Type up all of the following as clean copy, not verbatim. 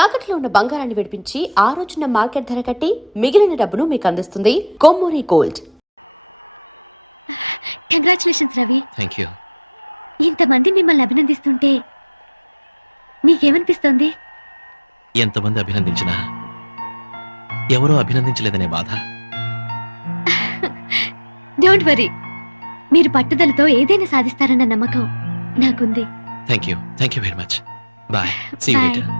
తాకట్లో ఉన్న బంగారాన్ని విడిపించి ఆ రోజున మార్కెట్ ధర కట్టి మిగిలిన డబ్బును మీకు అందిస్తుంది Kommuri gold. Congratulations Ravi. Thank you. ఇంతమంది మిమ్మల్ని అభినందిస్తుంటే నీకేమనిపిస్తోంది? ఎంతమంది అభినందించినా ఎవరో అభినందించలేదనే బాధ. డోంట్ వరీ, మీరు పట్టుదలతో ఏదైనా సాధిస్తారన్న నమ్మకం నాకుంది. Thank you very much. Bye, see you later.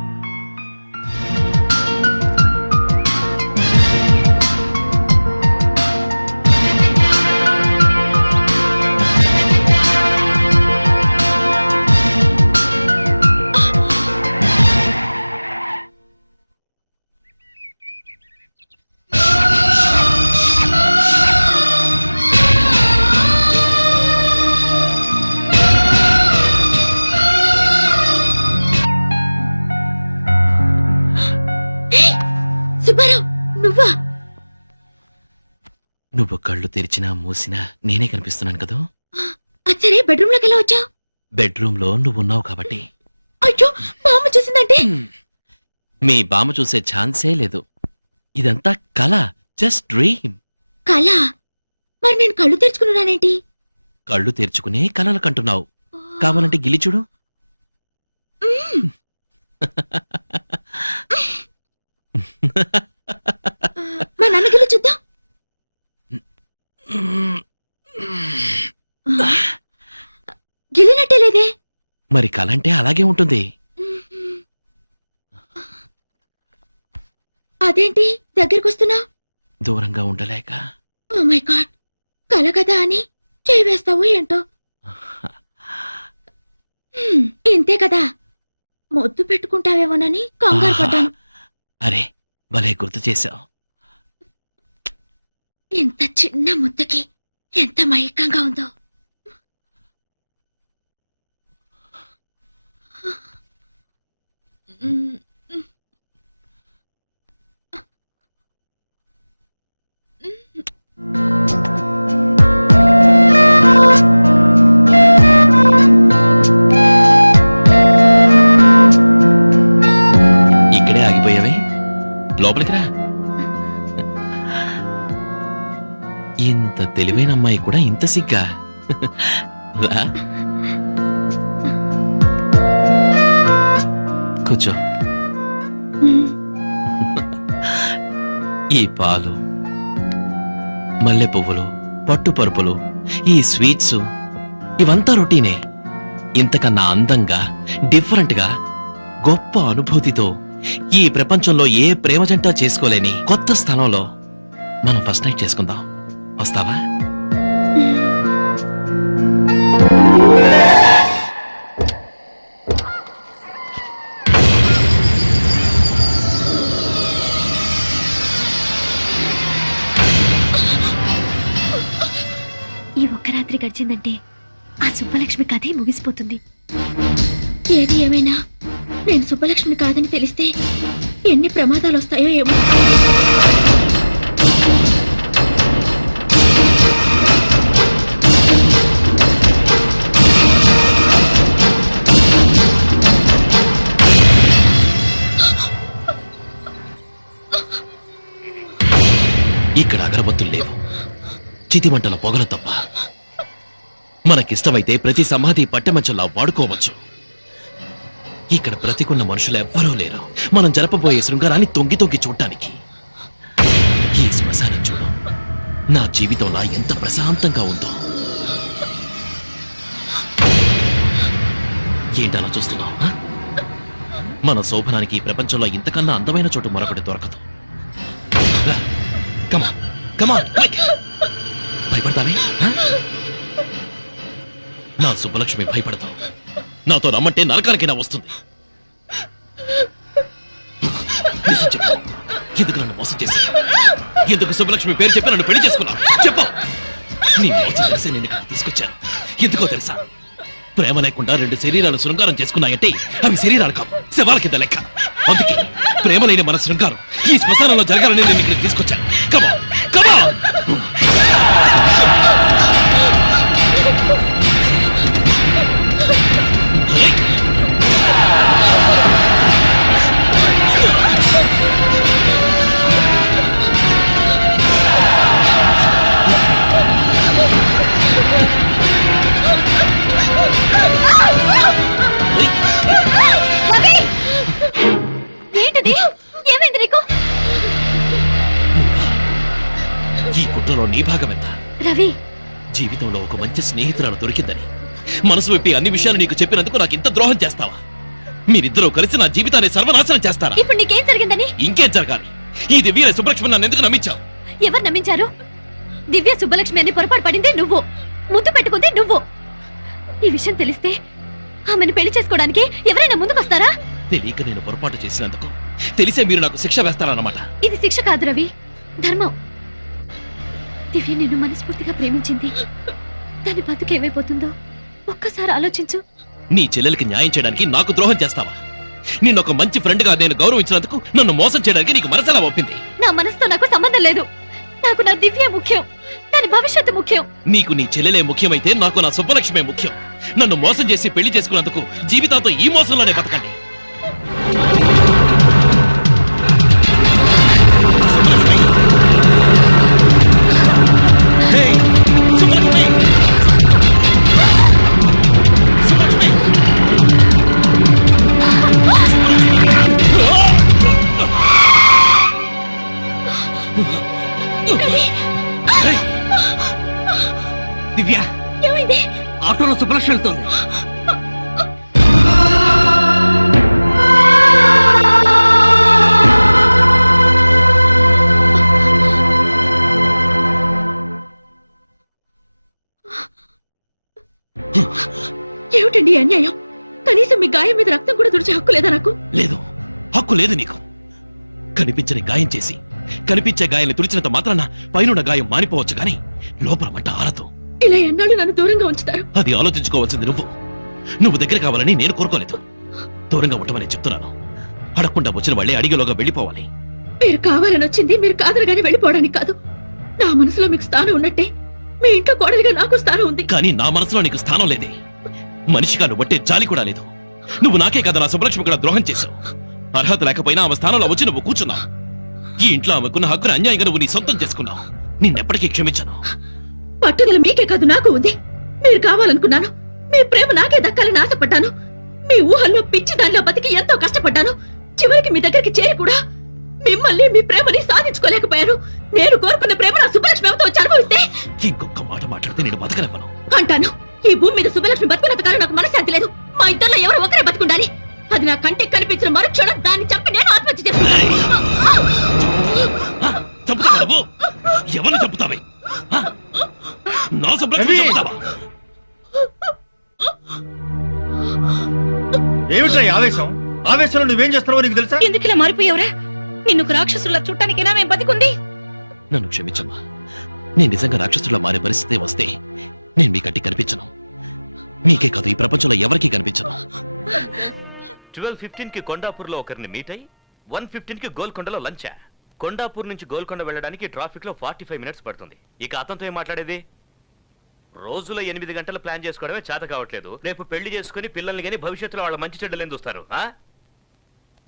నువ్వు కళ్ళు తెరిచినా మూసినా నేనే కనిపిస్తున్నాను కదా. సరే, బెడ్రూమ్ లోకి ఎలా వచ్చావు? బెడ్రూమ్ లో నువ్వున్నావు కాబట్టి. అయ్యో, బామ్మ చూసిందంటే? మీ బామ్మ చూసే ఛాన్సే లేదు. ఇదంతా కళ, జస్ట్ డ్రీమ్. కళ? మరి నేను కళ్ళు తెరుచుకున్నానేంటి? కళ్ళు తెరుచుకునే కళలు కంటున్నావు. కావాలంటే గిలి చూడు. మా నాన్న గిల్లి చూద్దాం. గిల్లినట్టే లేదే. మరి కలంటే అలాగే ఉంటుంది. అదేంటి దగ్గరకు వస్తున్నా? దూరంగా ఉండలేక. ఓ మై గాడ్, కల కదా అని చేయి వేస్తావు ఏంటో. ఇంతే కదా, మొద్దు పెట్టుకుంటావేమోనని కంగారు పడ్డాను. అరే, భలే గుర్తు చేశావు. ఇంత చిన్న ముద్దకి ఎంత మైకంగా ఉందో. ఇక్కడే ఆగిపోయావే, లోపలికి రా. ఇంత తెలివైన అమ్మాయి కూడా ఇంత సిగ్గా? రా, కూర్చో. ఈ పాలు, మల్లె పువ్వులు, పట్టు పరుపులు, ఈ స్వీట్స్ ఇవంతా రొటీనే. ఇంతకన్నా అందంగా, డిఫరెంట్ గా, గొప్ప అనుభూతితో ఈ ప్రపంచంలో ఏ ప్రేమ జంట చేసుకోలేని కొత్త స్థలంలో మనం ఫస్ట్ నైట్ చేసుకుందాం. వస్తావా? ఈ ఒక్క రాత్రి గడిచిందంటే ఆ సుబ్బలక్ష్మి కథే ముగిసిపోతుంది. ఏది ఏమైనా నేను సుబ్బలక్ష్మి కాదని తెలిస్తే ఎన్ని ప్రమాదాలు వస్తాయో ఏమో. ఇక్కడ అగరబత్తులు లేవు, చితిమంటల పొగలు తప్ప. మనకిష్టమైతే ప్రతి సమాధి పట్టెమంచంలా వాడుకోవచ్చు. ఇక్కడ బ్రతికున్న మనుషులు ఎవ్వరూ లేరు మనం జరపబోయే శృంగారాన్ని తొంగి తొంగి చూడటానికి. ఈ శ్మశానం చూడు, నా జీవితంలో ఎంత ప్రశాంతంగా ఉందో. ఏంటలా చూస్తున్నావు? మన శోభనానికి ఈ ప్రపంచంలో ఇంతకన్నా అందమైన చోటు మరొకటి దొరకదు. భయపడతావే? నా సుబ్బలక్ష్మి భయపడతావు. నాతో రమ్మంటే నరకానికైనా వస్తుంది. ఎందుకు నన్ను మోసం చేశా? ఎందుకు సుబ్బలక్ష్మి పేరు చెప్పి నన్ను పెళ్లి చేసుకున్నా? చెప్పు. నీ మోసం తెలిసి నేను ఇక్కడ తీసుకొచ్చాను. ఎందుకో తెలుసా? ప్రేమ లేకుండా రెండు శరీరాలు శృంగారం చేసుకున్నాయంటే అవి శరీరాలు కావు, శవాల కింద లెక్క. అందుకే ప్రేమ లేని మన శృంగారం ఈ శ్మశానంలో జరగాలని నేను ఇక్కడ తీసుకొచ్చాను. కమా కమా. ఏంటిది? ఏమైంది నీకు? ఈ కుట్రలో నీ భాగం ఎంత? రవి, జీవితంలో ఒక మంచి స్నేహితురాలు దొరికిందని మనసు విప్పి అన్ని విషయాలు నీకు చెప్పినందుకు నాకు ఇంత ద్రోహం చేస్తావా? మీరిద్దరూ కలిసి నా జీవితాన్ని సర్వనాశనం చేస్తారా? ఇప్పుడు నీకేం జరిగిందని? ఇంకేం జరగాలి? ఈ దివ్య సుబ్బలక్ష్మి నన్ను ఎందుకు నమ్మించావు? ఎవరు నమ్మించారు? దివ్య సుబ్బలక్ష్మి అని పొరపాటు పడింది నువ్వు, ముద్దు పెట్టుకుంది నువ్వు. ఈ విషయం తెలిస్తే ఆమెను పెళ్లి చేసుకోవడానికి ఎవరైనా ముందుకొస్తారా? తెలియక నేను పొరపాటు చేసినందుకు తెలిసే మీరు నాకు శిక్ష వేస్తారన్నమాట. ఇది శిక్ష కాదు రవి, ధర్మం. దివ్య నిన్ను మనస్ఫూర్తిగా ప్రేమించింది. దాని బతుకు ఏమైపోతుందో ఒక్కసారి ఆలోచించు. నీ చెల్లెలకి న్యాయం చేయడానికి నాకు ద్రోహం చేస్తావా? నిన్ను ఒక మంచి ఫ్రెండ్ గా నేను గౌరవించినందుకు నన్ను మోసం చేయడానికి నీకు మనసెలా ఒప్పింది? నా మనసుతో నాకు సంబంధం లేదు. నాకు నా దివ్య ముఖ్యం, దాని భవిష్యత్తు ముఖ్యం. నీకు నీ చెల్లెలే ముఖ్యమైతే నాకు నా సుబ్బలక్ష్మే ముఖ్యం. నన్ను మోసం చేసి పెళ్లి చేసుకున్నందుకు జీవితాంతో ఈ మోసంలోనే బతకండి. సుబ్బలక్ష్మి! హేయ్! సుబ్బలక్ష్మి! సుబ్బలక్ష్మి! హేయ్! దివ్య, ఏమైంది? ఆటోలో సుబ్బలక్ష్మి వెళ్తుంది. ఏమిటండి అన్యాయం? కనీసం మీ గాయం మీద రక్తం కూడా తుడిచే హక్కు లేదా నాకు? లేదు, హక్కు లేదు నీకు. కనిపించని గాయం చేసి కనిపించే గాయాన్ని తుడిచినంత మాత్రాన పైనున్న గాయం మానిపోవచ్చు కానీ లోపల మంట ఆరదు. ఇలా ఎన్నాళ్ళు నన్ను దూరంగా ఉంచుతారు? అది ఆలోచించుకోవాల్సింది నువ్వు దగ్గర కావాలని నేను కోరుకోలేదు. దూరంగా ఉండమని చెప్తున్నాను. అడగకుండా వచ్చిన వాళ్ళే అడిగేలోగా వెళ్ళిపోవాలి. మీరు కావాలని వచ్చింది మీరు కాదనగానే వెళ్ళిపోవడానికి కాదు. నా మనసులో మీకు స్థానం ఉన్నట్టే మీ ఇంట్లో కోడలిగా నాకు స్థానం ఉంది. కానీ నా మనసులో నీకు స్థానం లేదే. మనిషిగా నువ్వు బట్టే జాలి కూడా లేదు. నువ్వు నాకే కదా నా సుబ్బలక్ష్మి కూడా ద్రోహం చేశావు. అర్హత లేకపోయినా ఆమె స్థానంలో వచ్చి నువ్వు కూర్చున్నావు. ఈ ఇంట్లో ఆమెకున్న హక్కును అన్యాయంగా నువ్వు నీ సొంతం చేసుకున్నావు. నిన్నెప్పటికీ క్షమించను. పట్టుదల మీకే కాదు నాకు ఉంది. మీరు కావాలనుకున్నాను. మీ ప్రేమ నాకే దక్కాలని ఆశపడ్డాను. మీ ఊహల్లో పిచ్చి దానిలో బతికి ఎంతో కష్టపడ్డాను. చివరికి మీ దగ్గరికి చేరి కూడా మిమ్మల్ని మీ ప్రేమని సాధించుకోలేకపోయాను. నేను కోరుకున్న ప్రేమ నా సుబ్బలక్ష్మి ఎవరితో వచ్చి అనుభవిస్తే ఇంకొక మాట మాట్లాడితే నేను బతకనివ్వను. అంటాను. ఈ భూమి మీద సుబ్బలక్ష్మి బతుకున్నంత కాలం నాకు మనశ్శాంతి లేదు. మా ఇద్దరిలో ఎవరు ఒకరే బతుకుండాలి. అది నా కంటికి కనిపించిన మరుక్షణం దాన్ని చంపి నేను ఆత్మహత్య చేసుకున్నాను. చంపుతావా నువ్వు? ఎవరిని చంపుతావే? నా సుబ్బలక్ష్మి చంపుతావా? ఏమిట్రా ఈ ఆవేశం? ఆవేశంలో నువ్వేం చేస్తున్నావో నీకు తెలుసా? ఎందుకు ఇలా మారిపోయావురా? నిన్ను రాక్షసుల చుట్టానికైనా మేము బతికుంది. నన్ను క్షమించమ్మా. నేను నిజంగా రాక్షసులా మారే పరిస్థితి వస్తే నేను మీ కంటికి కనిపించను. మీకే కాదు ఈ ప్రపంచంలో ఎవరికీ కనిపించను. 12:15 కి కొండాపూర్ లో ఒకరిని మీట్ అయి 1:15 కి గోల్కొండలో లంచా. కొండాపూర్ నుంచి గోల్కొండ వెళ్ళడానికి ట్రాఫిక్ లో 45 మినిట్స్ పడుతుంది. ఇక అతనితో ఏం మాట్లాడేది? రోజులో 8 గంటలు ప్లాన్ చేసుకోవడమే చేత కావట్లేదు. రేపు పెళ్లి చేసుకుని పిల్లల్ని గానీ భవిష్యత్తులో వాళ్ళ మంచి చెడ్డలేని చూస్తారు.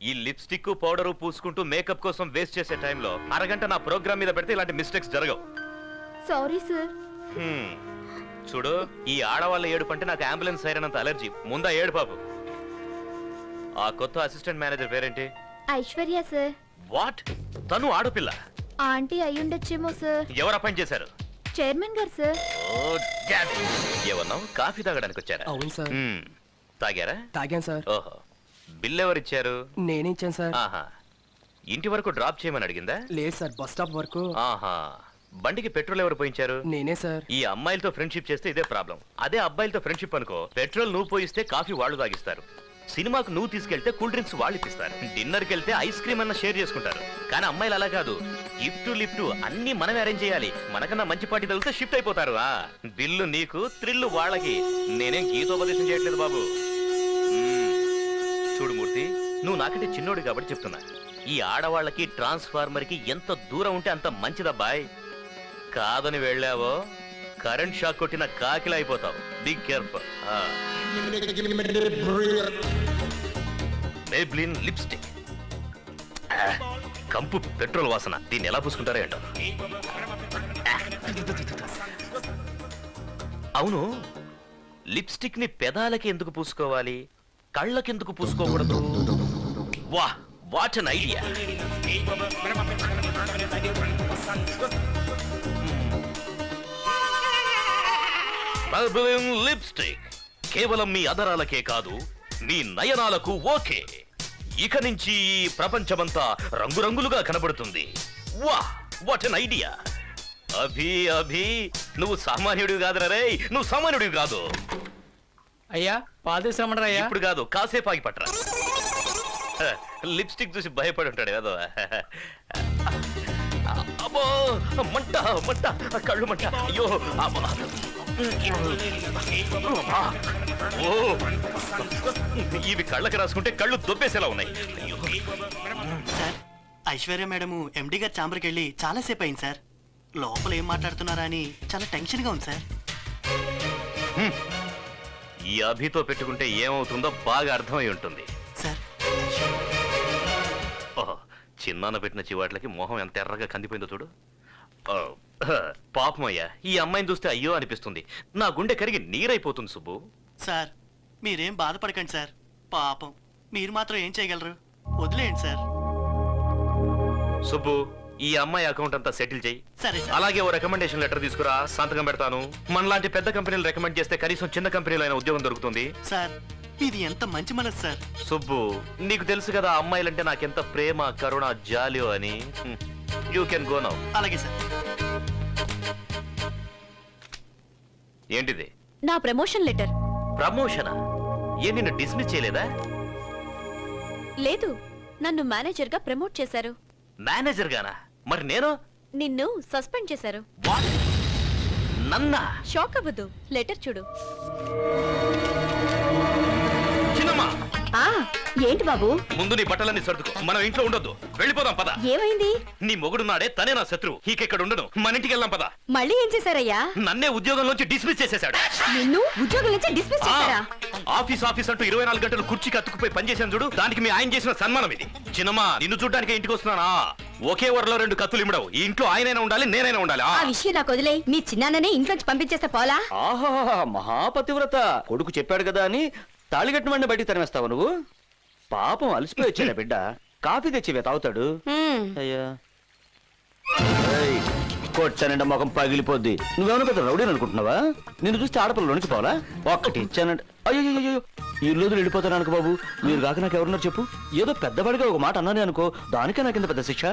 ఈ లిప్స్టిక్ పౌడరు పూసుకుంటూ మేకప్ కోసం వేస్ట్ చేసే టైంలో అరగంట నా ప్రోగ్రామ్ మీద పెడితే ఇలాంటి మిస్టేక్స్ జరగవు. Sorry sir. చూడు, ఈ ఆడవాళ్ళ ఏడుపు అంటే నాకు అంబులెన్స్ సైరనంత అలర్జీ. ముందా ఏడు బాబు. ఆ కొత్త అసిస్టెంట్ మేనేజర్ పేరేంటి? ఐశ్వర్య సార్. వాట్? తను ఆడపిల్ల? ఆంటీ అయ్యుండొచ్చేమో సార్. ఎవరు అపాయింట్ చేశారు? చైర్మన్ గారు సార్. ఏమన్నావు? కాఫీ తాగడానికి వచ్చారా? అవును సార్. తాగారా? తాగాను సార్. ఓహో, బిల్ ఎవరిచ్చారు? నేనే ఇచ్చాను సార్. ఆహా, ఇంటి వరకు డ్రాప్ చేయమని అడిగిందా? లేదు సార్, బస్ స్టాప్ వరకు. ఆహా, బండికి పెట్రోల్ ఎవరు పోయించారు? నేనే సార్. ఈ అమ్మాయిలతో ఫ్రెండ్షిప్ చేస్తే ఇదే ప్రాబ్లం. అదే అబ్బాయిలతో ఫ్రెండ్షిప్ అనుకో, పెట్రోల్ నువ్వు పోయిస్తే కాఫీ వాళ్ళు తాగిస్తారు. సినిమాకు నువ్వు తీసుకెళ్తే కూల్ డ్రింక్స్ వాళ్ళు ఇప్పిస్తారు. డిన్నర్కి వెళ్తే ఐస్ క్రీమ్ అన్న షేర్ చేసుకుంటారు. కానీ అమ్మాయిలు అలా కాదు. గిఫ్ట్ లిఫ్ట్ అన్ని మనమే అరేంజ్ చేయాలి. మనకన్నా మంచి పార్టీ తగిలితే షిఫ్ట్ అయిపోతారు. బిల్లు నీకు, థ్రిల్లు వాళ్ళకి. నేనేం గీతోపదేశం చేయట్లేదు బాబు. చూడు మూర్తి, నువ్వు నాకంటే చిన్నోడు కాబట్టి చెప్తున్నా. ఈ ఆడవాళ్ళకి ట్రాన్స్ఫార్మర్ కి ఎంత దూరం ఉంటే అంత మంచిదబ్బాయ్. కాదని వెళ్ళావో కరెంట్ షాక్ కొట్టిన కాకిలా అయిపోతావు. Be careful. మేబ్లిన్ లిప్స్టిక్, కంపు పెట్రోల్ వాసన. దీన్ని ఎలా పూసుకుంటారో ఏంటో. అవును, లిప్స్టిక్ ని పెదాలకి ఎందుకు పూసుకోవాలి, కళ్ళకెందుకు పూసుకోకూడదు? వా, వాట్ అన్ ఐడియా. లిప్స్టిక్ కేవలం మీ అదరాలకే కాదు, మీ నయనాలకు ఓకే. ఇక నుంచి ఈ ప్రపంచమంతా రంగురంగులుగా కనబడుతుంది. వా what an idea. Abhi Abhi నువ్వు సామాన్యుడివి కాదురా రే, నువ్వు సామాన్యుడివి కాదు. అయ్యా పాలు తీసుకురమ్మంటారా అయ్యా? ఇప్పుడు కాదు, కాసేపు ఆగి పట్టరా. లిప్స్టిక్ చూసి భయపడి ఉంటాడు ఏదో. అబ్బో మంట మంట, కళ్ళు మంట, అయ్యో అబ్బా. ఓ ఇవి కళ్ళకి రాసుకుంటే కళ్ళు దొబ్బేసేలా ఉన్నాయి. అయ్యో. సార్ ఐశ్వర్య మేడము ఎండి గారి ఛాంబర్కి వెళ్ళి చాలాసేపు అయింది సార్. లోపల ఏం మాట్లాడుతున్నారా అని చాలా టెన్షన్గా ఉంది సార్. ఈ అభితో పెట్టుకుంటే ఏమవుతుందో బాగా అర్థమై ఉంటుంది. సార్ ఓహో, చిన్నాన్న పెట్టిన చివాట్లకి మొహం ఎంత ఎర్రగా కందిపోయిందో చూడు. ఓ, పాపం అయ్యా, ఈ అమ్మాయిని చూస్తే అయ్యో అనిపిస్తుంది. నా గుండె కరిగి నీరైపోతుంది సుబ్బు. సార్ మీరేం బాధపడకండి సార్. పాపం మీరు మాత్రం ఏం చేయగలరు, వదిలేయండి సార్. సుబ్బు, ఈ అమ్మాయి అకౌంట్ అంతా సెటిల్ చేయి. సరే సార్. అలాగే ఓ రికమెండేషన్ లెటర్ తీసుకురా, సంతకం పెడతాను. మనలాంటి పెద్ద కంపెనీలు రికమెండ్ చేస్తే కనీసం చిన్న కంపెనీలో అయినా ఉద్యోగం దొరుకుతుంది. సార్ ఇది ఎంత మంచి మనసు సార్. సుబ్బు, నీకు తెలుసు కదా అమ్మాయిలంటే నాకెంత ప్రేమ, కరుణ, జాలియో అని. You can go now. అలాగే సార్. ఏంటిది? నా ప్రమోషన్ లెటర్. ప్రమోషనా? ఏ నిన్ను డిస్మిస్ చేయలేదా? లేదు, నన్ను మేనేజర్ గా ప్రమోట్ చేశారు. మేనేజర్ గానా? మరి నేను? నిన్ను సస్పెండ్ చేశారు. వాట్? నన్నా? షాక్ అవ్వదు, లెటర్ చూడు. చిన్నమ్మా, ఏంటి బాబు? ముందు నీ బట్టలన్నీ సర్దుకో. మనం ఇంట్లో ఉండొద్దు, వెళ్ళిపోదాం పద. ఏమైంది? నీ మొగుడు నాడే, తనే నా శత్రువు. ఇక్కడ ఉండను, మన ఇంటికి వెళ్దాం పద. మళ్ళీ ఏం చేశారయ్యా? నన్నే ఉద్యోగంలోంచి డిస్మిస్ చేసేశాడు. నిన్ను ఉద్యోగం నుంచి డిస్మిస్ చేశారా? ఆఫీస్ ఆఫీస్ అంటూ 24 గంటలు కుర్చీకి అతుక్కుపోయి పనిచేసాను చూడు, దానికి మీ ఆయన చేసిన సన్మానం ఇది. చిన్నమ్మా, నిన్ను చూడ్డానికి ఇంటికి వస్తున్నానా? ఒకే వరలో 2 కత్తులు ఇమ్మడవు. ఈ ఇంట్లో ఆయనైనా ఉండాలి, నేనైనా ఉండాలి. ఆ విషయం నాకు వదిలే. మీ చిన్నాన్ననే ఇంట్లోంచి పంపించేస్తే పోలా? ఆహా మహాపతివ్రత, కొడుకు చెప్పాడు కదా అని తాళిగట్టమండి బయటికి తరిమేస్తావు నువ్వు? పాపం అలసిపోయి వచ్చాడా బిడ్డ, కాఫీ తెచ్చివే తాగుతాడు. అయ్యా కొట్టానంటే మొఖం పగిలిపోద్ది. నువ్వేమన్నా పెద్ద రౌడీ అనుకుంటున్నావా? నిన్ను చూస్తే ఆడపిల్లలోనికి పోవాలా? ఒక్కటి ఇచ్చానంటే అయ్యో ఈ రోజులు వెళ్ళిపోతాను అనుకో బాబు. మీరు కాక నాకు ఎవరున్నారు చెప్పు? ఏదో పెద్దవాడిగా ఒక మాట అన్నానే అనుకో, దానికే నాకింత పెద్ద శిక్ష.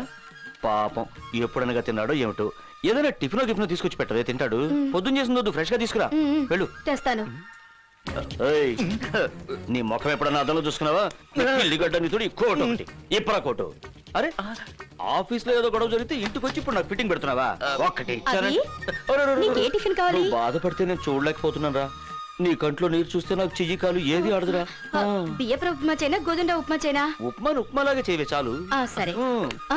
పాపం ఎప్పుడనగా తిన్నాడో ఏమిటో. ఏదైనా టిఫినో తీసుకొచ్చి పెట్టవే, తింటాడు. పొద్దున్న చేసిన ఫ్రెష్ గా తీసుకురా, వెళ్ళు. తెస్తాను. ఏయ్, నీ ముఖం ఎప్పుడన్నా అద్దంలో చూసుకున్నావా? ఎల్లిగడ్డ నితుడు ఈ కోటు ఒకటి, ఇప్పరా కోటు. అరే ఆఫీస్ లో ఏదో గొడవ జరిగితే ఇంటికి వచ్చి ఇప్పుడు నాకు ఫిట్టింగ్ పెడుతున్నావా? ఒక్కటి ఇచ్చానంటే నీకే టిఫిన్ కావాలి? నువ్వు బాధపడితే నేను చూడలేకపోతున్నాను రా. నీ కంట్లో నీరు చూస్తే నాకు చెయ్యి కాలు ఏది ఆడదురా. బియ్యపు ఉప్మా చేయనా, గోధుమ ఉప్మా చేయనా? ఉప్మాలాగా చేయవే చాలు. సరే.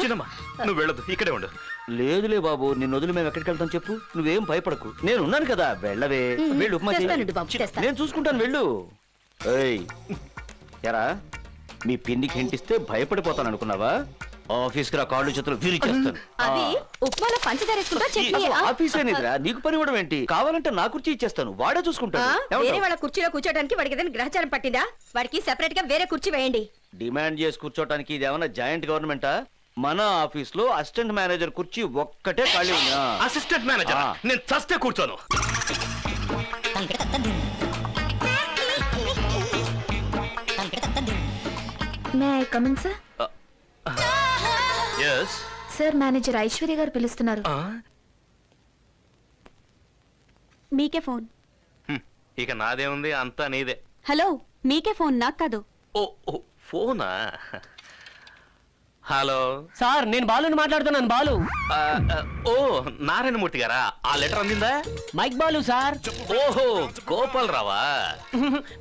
చిన్నమ్మా, నువ్వు వెళ్ళదు, ఇక్కడే ఉండు. లేదులే బాబు, నిన్ను వదిలి మేము ఎక్కడికి వెళ్తాం చెప్పు? నువ్వేం భయపడకు, నేను ఉన్నాను కదా. వెళ్ళవే, వెళ్ళు. ఉప్మా తెస్తానండి బాబు, చెయ్యి. తెస్తాను. నేను చూసుకుంటాను, వెళ్ళు. ఏయ్ ఎరా, మీ పిన్నికి హింటిస్తే భయపడిపోతాను అనుకున్నావా? ఆఫీస్ కి రా, కాళ్ళు చేతులు విరిచేస్తాను. అది ఉప్మాలో పంచదార వేసుకుంటా చట్నీ. ఆఫీస్ అనేదిరా, నీకు పని ఇవ్వడం ఏంటి? కావాలంటే నా కుర్చీ ఇచ్చేస్తాను, వాడే చూసుకుంటాడు. వేరే ఏమంటావ్? వాళ్ళ కుర్చీలో కూర్చోడానికి వాడికి ఏదైనా గ్రహచారం పట్టిందా? వాడికి సెపరేట్ గా వేరే కుర్చీ వేయండి. డిమాండ్ చేసి కూర్చోటానికి ఇది ఏమన్నా జాయింట్ గవర్నమెంటా? మన ఆఫీస్ లో అసిస్టెంట్ మేనేజర్ కుర్చీ ఒక్కటే ఖాళీ ఉందా? అసిస్టెంట్ మేనేజర్ నేను చస్తే కూర్చోను. May I coming sir? Yes. Sir manager Aishwarya గారు పిలుస్తున్నారు. మీకే ఫోన్. ఇక నాదేముంది, అంతా నీదే. హలో, మీకే ఫోన్, నాకు కాదు. ఓ ఫోనా? హలో సార్ నేను బాలుని మాట్లాడుతున్నాను. బాలు. ఓ నారాయణమూర్తి గారా? ఆ లెటర్ అందిందా? Mike Balu sir. ఓహో, గోపాల్ రావా?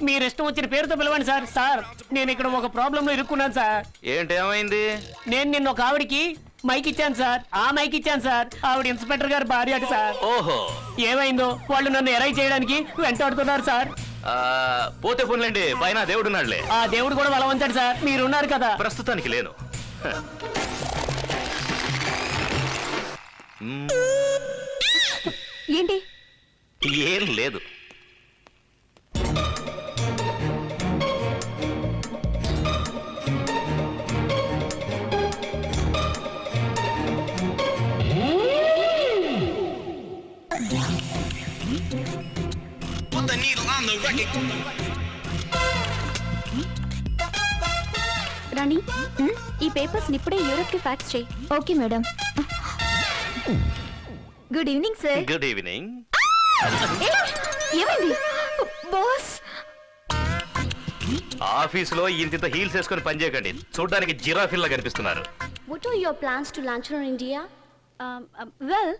మీరు ఇష్టం వచ్చిన పేరుతో పిలవండి సార్. సార్ నేను ఇక్కడ ఒక ప్రాబ్లం లో ఇరుక్కున్నాను సార్. ఏంటేమైంది? నేను నిన్న ఒక ఆవిడికి మైక్ ఇచ్చాను సార్. ఆ మైక్ ఇచ్చాను సార్. ఆవిడ ఇన్స్పెక్టర్ గారు భార్య అట సార్. ఓహో, ఏమైందో వాళ్ళు నన్ను ఎరై చేయడానికి వెంటాడుతున్నారు సార్. పోతే పోన్లేండి, పైన దేవుడున్నాడులే. ఆ దేవుడు కూడా బలవంతాడు సార్, మీరున్నారు కదా. ప్రస్తుతానికి లేను. ఏంటి? ఏం లేదు. రాణి ఈ పేపర్స్ ఇప్పుడే యూరోప్ కి ఫ్యాక్స్ చేయి. Okay madam. Good evening sir. Good evening. ఏమైంది బాస్? ఆఫీసులో ఇంత హీల్స్ వేసుకొని పనిచేయకండి, చూడడానికి జిరాఫిల్లా కనిపిస్తున్నారు. What are your plans to launch on India? Well,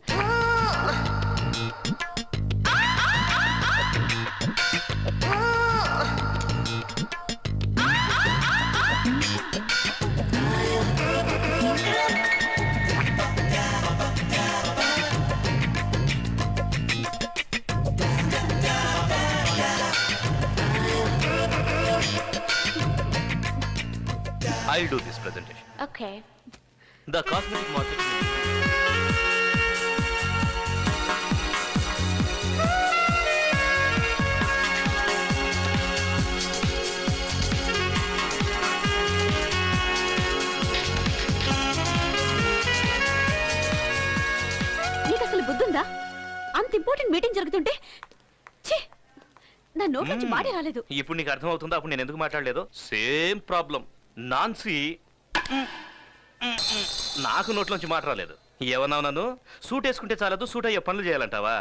I'll do this presentation. okay. The cosmetic market. నీకు అసలు బుద్ధుందా? అంత ఇంపార్టెంట్ మీటింగ్ జరుగుతుంటే ఛీ, నా నోట్ నుంచి మాడే రాలేదు. ఇప్పుడు నీకు అర్థం అవుతుందా అప్పుడు నేను ఎందుకు మాట్లాడలేదు? Same problem. నాన్సీ నాకు నోట్లోంచి మాట రాలేదు. ఏమన్నావు నన్ను? సూట్ వేసుకుంటే చాలదు, సూట్ అయ్యే పనులు చేయాలంటావా?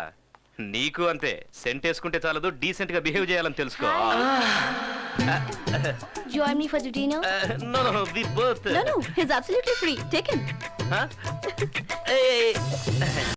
నీకు అంతే, సెంట్ వేసుకుంటే చాలదు, డీసెంట్ గా బిహేవ్ చేయాలని తెలుసుకో. Join me for the dinner? No, we both. No, he's absolutely free. Take him. Huh? Hey.